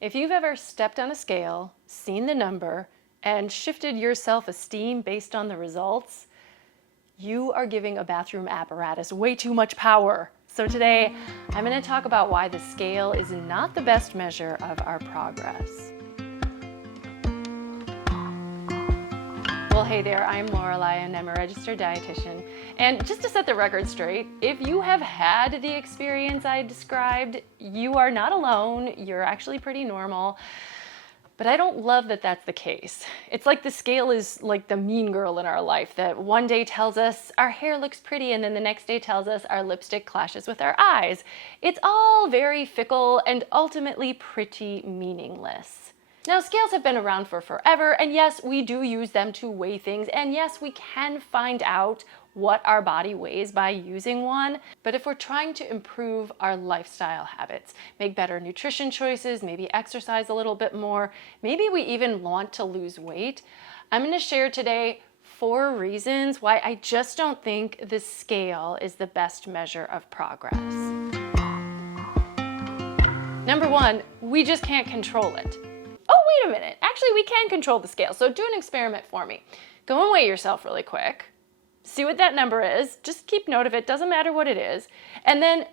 If you've ever stepped on a scale, seen the number, and shifted your self-esteem based on the results, you are giving a bathroom apparatus way too much power. So today, I'm going to talk about why the scale is not the best measure of our progress. Well, hey there, I'm Lorelei and I'm a registered dietitian. And just to set the record straight, if you have had the experience I described, you are not alone. You're actually pretty normal. But I don't love that that's the case. It's like the scale is like the mean girl in our life that one day tells us our hair looks pretty and then the next day tells us our lipstick clashes with our eyes. It's all very fickle and ultimately pretty meaningless. Now, scales have been around for forever, and yes, we do use them to weigh things, and yes, we can find out what our body weighs by using one. But if we're trying to improve our lifestyle habits, make better nutrition choices, maybe exercise a little bit more, maybe we even want to lose weight, I'm going to share today 4 reasons why I just don't think the scale is the best measure of progress. Number 1, we just can't control it. Oh, wait a minute. Actually, we can control the scale. So do an experiment for me. Go and weigh yourself really quick. See what that number is. Just keep note of it. Doesn't matter what it is. And then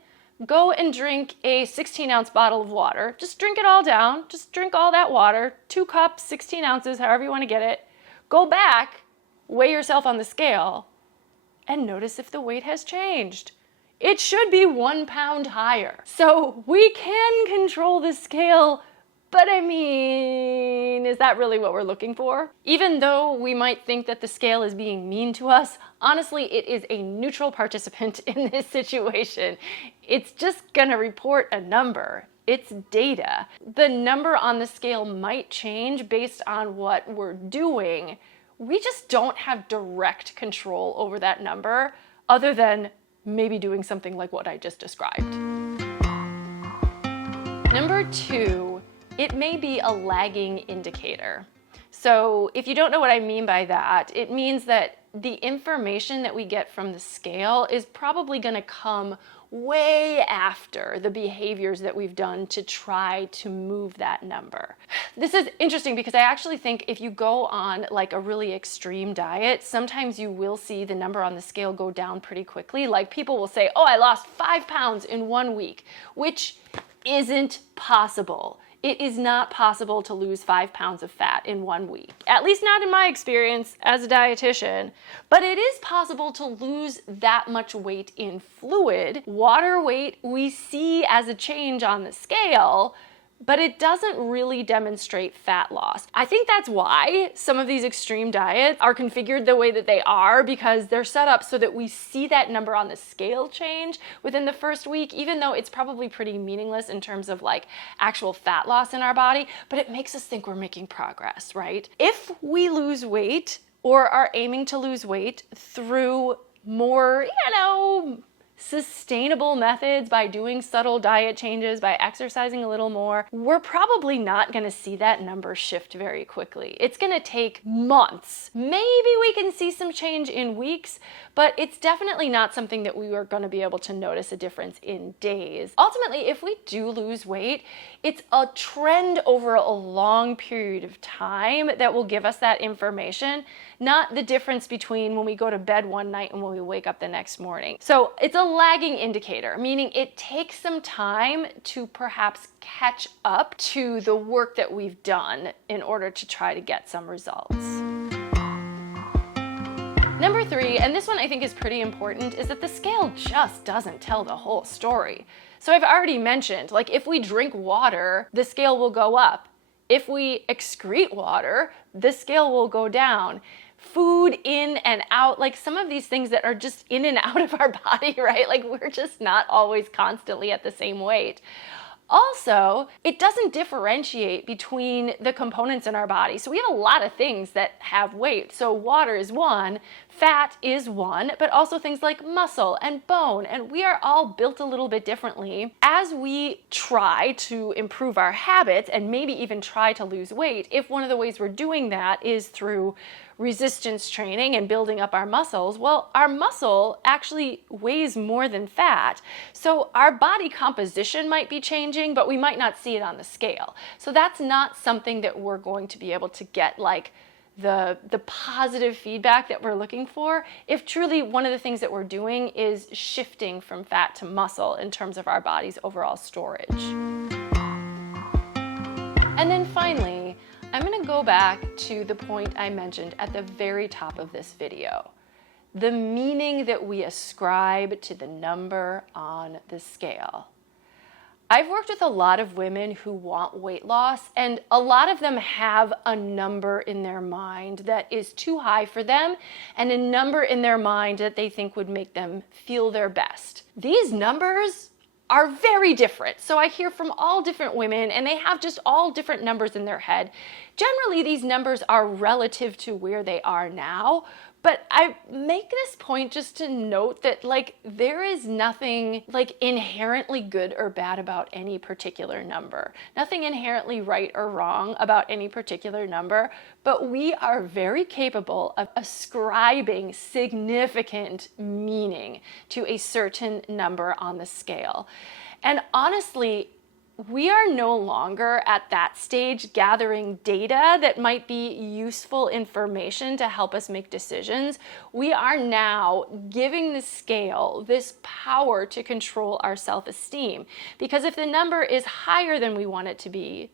go and drink a 16-ounce bottle of water. Just drink it all down. Just drink all that water. 2 cups, 16 ounces, however you want to get it. Go back, weigh yourself on the scale, and notice if the weight has changed. It should be 1 pound higher. So we can control the scale. But I mean, is that really what we're looking for? Even though we might think that the scale is being mean to us, honestly, it is a neutral participant in this situation. It's just gonna report a number. It's data. The number on the scale might change based on what we're doing. We just don't have direct control over that number, other than maybe doing something like what I just described. Number 2, it may be a lagging indicator. So if you don't know what I mean by that, it means that the information that we get from the scale is probably going to come way after the behaviors that we've done to try to move that number. This is interesting because I actually think if you go on like a really extreme diet, sometimes you will see the number on the scale go down pretty quickly. Like people will say, oh, I lost 5 pounds in 1 week, which isn't possible. It is not possible to lose 5 pounds of fat in 1 week, at least not in my experience as a dietitian, but it is possible to lose that much weight in fluid. Water weight we see as a change on the scale, but it doesn't really demonstrate fat loss. I think that's why some of these extreme diets are configured the way that they are, because they're set up so that we see that number on the scale change within the first week, even though it's probably pretty meaningless in terms of like actual fat loss in our body, but it makes us think we're making progress, right? If we lose weight or are aiming to lose weight through more, sustainable methods, by doing subtle diet changes, by exercising a little more, we're probably not going to see that number shift very quickly. It's going to take months. Maybe we can see some change in weeks, but it's definitely not something that we are going to be able to notice a difference in days. Ultimately, if we do lose weight, it's a trend over a long period of time that will give us that information, not the difference between when we go to bed one night and when we wake up the next morning. So it's a lagging indicator, meaning it takes some time to perhaps catch up to the work that we've done in order to try to get some results. Number 3, and this one I think is pretty important, is that the scale just doesn't tell the whole story. So I've already mentioned, like if we drink water, the scale will go up. If we excrete water, the scale will go down. Food in and out, like some of these things that are just in and out of our body, right? Like we're just not always constantly at the same weight. Also, it doesn't differentiate between the components in our body. So we have a lot of things that have weight. So water is one, fat is one, but also things like muscle and bone. And we are all built a little bit differently. As we try to improve our habits and maybe even try to lose weight, if one of the ways we're doing that is through resistance training and building up our muscles, well, our muscle actually weighs more than fat. So our body composition might be changing, changing, but we might not see it on the scale. So that's not something that we're going to be able to get like the positive feedback that we're looking for if truly one of the things that we're doing is shifting from fat to muscle in terms of our body's overall storage. And then finally, I'm going to go back to the point I mentioned at the very top of this video. The meaning that we ascribe to the number on the scale. I've worked with a lot of women who want weight loss, and a lot of them have a number in their mind that is too high for them and a number in their mind that they think would make them feel their best. These numbers are very different. So I hear from all different women and they have just all different numbers in their head. Generally, these numbers are relative to where they are now. But I make this point just to note that like there is nothing like inherently good or bad about any particular number. Nothing inherently right or wrong about any particular number, but we are very capable of ascribing significant meaning to a certain number on the scale. And honestly, we are no longer at that stage gathering data that might be useful information to help us make decisions. We are now giving the scale this power to control our self-esteem. Because if the number is higher than we want it to be,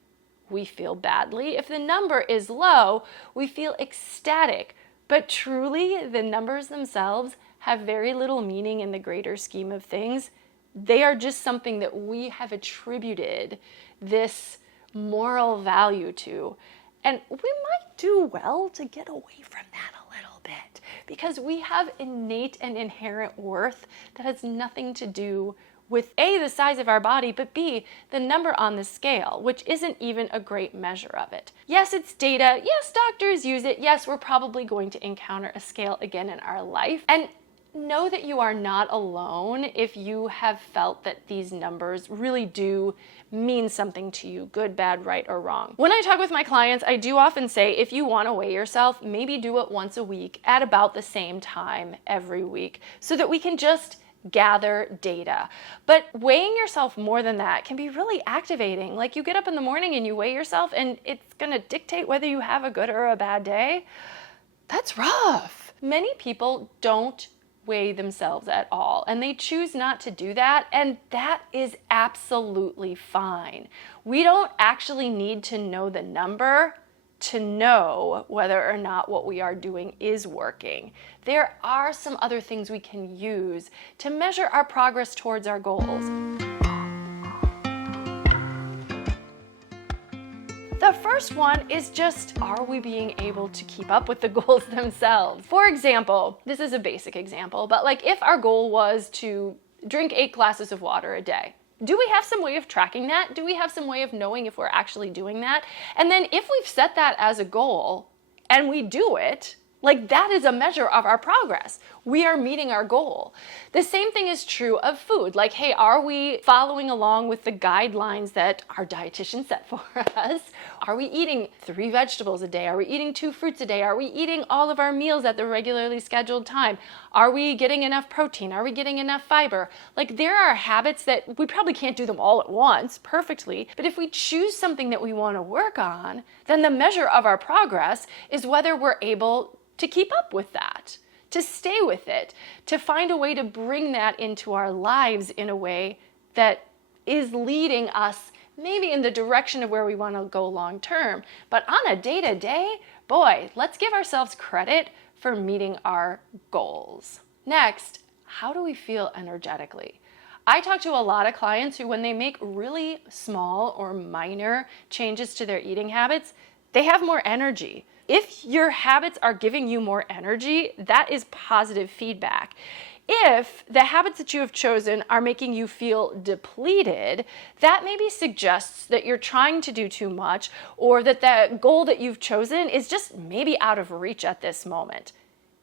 we feel badly. If the number is low, we feel ecstatic. But truly, the numbers themselves have very little meaning in the greater scheme of things. They are just something that we have attributed this moral value to. And we might do well to get away from that a little bit because we have innate and inherent worth that has nothing to do with A, the size of our body, but B, the number on the scale, which isn't even a great measure of it. Yes, it's data. Yes, doctors use it. Yes, we're probably going to encounter a scale again in our life. And know that you are not alone if you have felt that these numbers really do mean something to you, good, bad, right, or wrong. When I talk with my clients, I do often say, if you want to weigh yourself, maybe do it once a week at about the same time every week so that we can just gather data. But weighing yourself more than that can be really activating. Like you get up in the morning and you weigh yourself and it's going to dictate whether you have a good or a bad day. That's rough. Many people don't weigh themselves at all, and they choose not to do that, and that is absolutely fine. We don't actually need to know the number to know whether or not what we are doing is working. There are some other things we can use to measure our progress towards our goals. The first one is just, are we being able to keep up with the goals themselves? For example, this is a basic example, but like if our goal was to drink 8 glasses of water a day, do we have some way of tracking that? Do we have some way of knowing if we're actually doing that? And then if we've set that as a goal and we do it, like that is a measure of our progress. We are meeting our goal. The same thing is true of food. Like, hey, are we following along with the guidelines that our dietitian set for us? Are we eating 3 vegetables a day? Are we eating 2 fruits a day? Are we eating all of our meals at the regularly scheduled time? Are we getting enough protein? Are we getting enough fiber? Like there are habits that we probably can't do them all at once perfectly, but if we choose something that we want to work on, then the measure of our progress is whether we're able to keep up with that, to stay with it, to find a way to bring that into our lives in a way that is leading us maybe in the direction of where we want to go long term. But on a day-to-day, boy, let's give ourselves credit for meeting our goals. Next, how do we feel energetically? I talk to a lot of clients who, when they make really small or minor changes to their eating habits, they have more energy. If your habits are giving you more energy, that is positive feedback. If the habits that you have chosen are making you feel depleted, that maybe suggests that you're trying to do too much or that the goal that you've chosen is just maybe out of reach at this moment.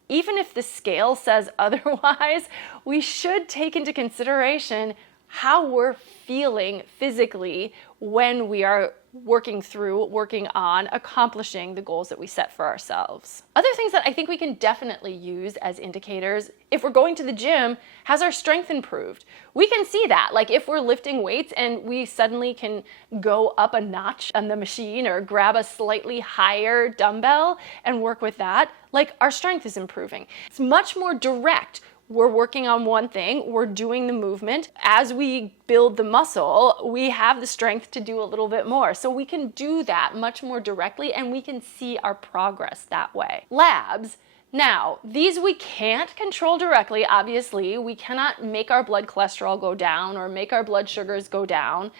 Even if the scale says otherwise, we should take into consideration how we're feeling physically when we are working on accomplishing the goals that we set for ourselves. Other things that I think we can definitely use as indicators, if we're going to the gym, has our strength improved? We can see that, like if we're lifting weights and we suddenly can go up a notch on the machine or grab a slightly higher dumbbell and work with that, like our strength is improving. It's much more direct. We're working on one thing, we're doing the movement. As we build the muscle, we have the strength to do a little bit more. So we can do that much more directly and we can see our progress that way. Labs. Now, these we can't control directly, obviously. We cannot make our blood cholesterol go down or make our blood sugars go down.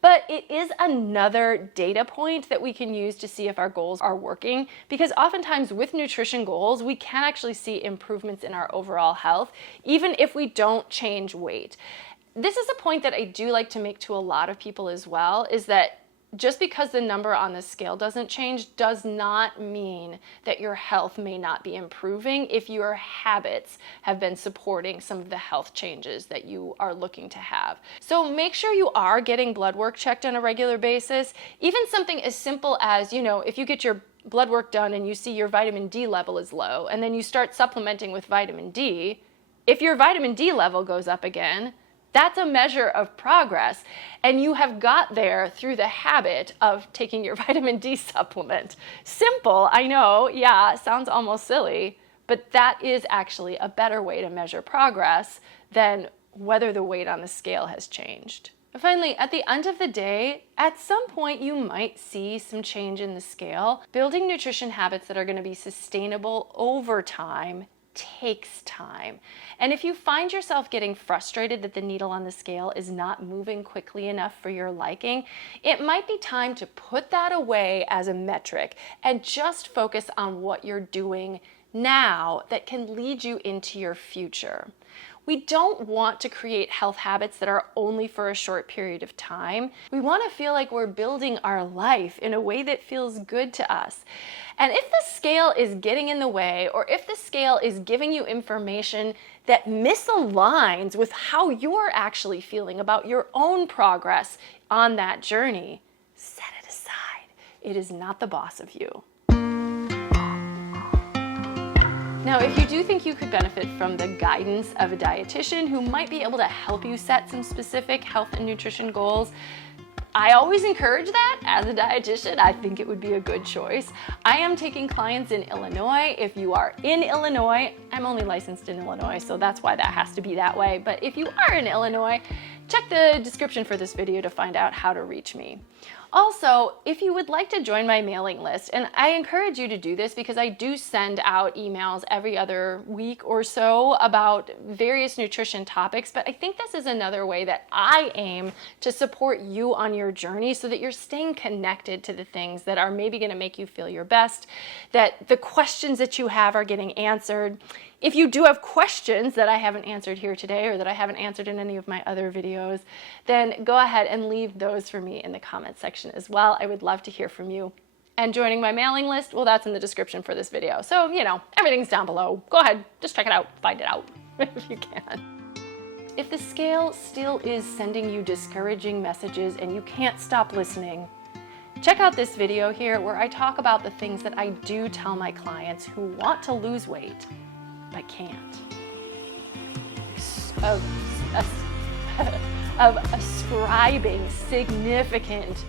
But it is another data point that we can use to see if our goals are working, because oftentimes with nutrition goals, we can actually see improvements in our overall health, even if we don't change weight. This is a point that I do like to make to a lot of people as well, is that just because the number on the scale doesn't change does not mean that your health may not be improving if your habits have been supporting some of the health changes that you are looking to have. So make sure you are getting blood work checked on a regular basis. Even something as simple as, if you get your blood work done and you see your vitamin D level is low, and then you start supplementing with vitamin D, if your vitamin D level goes up again, that's a measure of progress, and you have got there through the habit of taking your vitamin D supplement. Simple, I know, yeah, it sounds almost silly, but that is actually a better way to measure progress than whether the weight on the scale has changed. Finally, at the end of the day, at some point you might see some change in the scale. Building nutrition habits that are going to be sustainable over time takes time. And if you find yourself getting frustrated that the needle on the scale is not moving quickly enough for your liking, it might be time to put that away as a metric and just focus on what you're doing now that can lead you into your future. We don't want to create health habits that are only for a short period of time. We want to feel like we're building our life in a way that feels good to us. And if the scale is getting in the way, or if the scale is giving you information that misaligns with how you're actually feeling about your own progress on that journey, set it aside. It is not the boss of you. Now, if you do think you could benefit from the guidance of a dietitian who might be able to help you set some specific health and nutrition goals, I always encourage that as a dietitian. I think it would be a good choice. I am taking clients in Illinois. If you are in Illinois, I'm only licensed in Illinois, so that's why that has to be that way. But if you are in Illinois, check the description for this video to find out how to reach me. Also, if you would like to join my mailing list, and I encourage you to do this because I do send out emails every other week or so about various nutrition topics, but I think this is another way that I aim to support you on your journey so that you're staying connected to the things that are maybe going to make you feel your best, that the questions that you have are getting answered. If you do have questions that I haven't answered here today or that I haven't answered in any of my other videos, then go ahead and leave those for me in the comment section as well. I would love to hear from you. And joining my mailing list, well, that's in the description for this video. So, everything's down below. Go ahead, just check it out, find it out if you can. If the scale still is sending you discouraging messages and you can't stop listening, check out this video here where I talk about the things that I do tell my clients who want to lose weight but can't. Of ascribing significant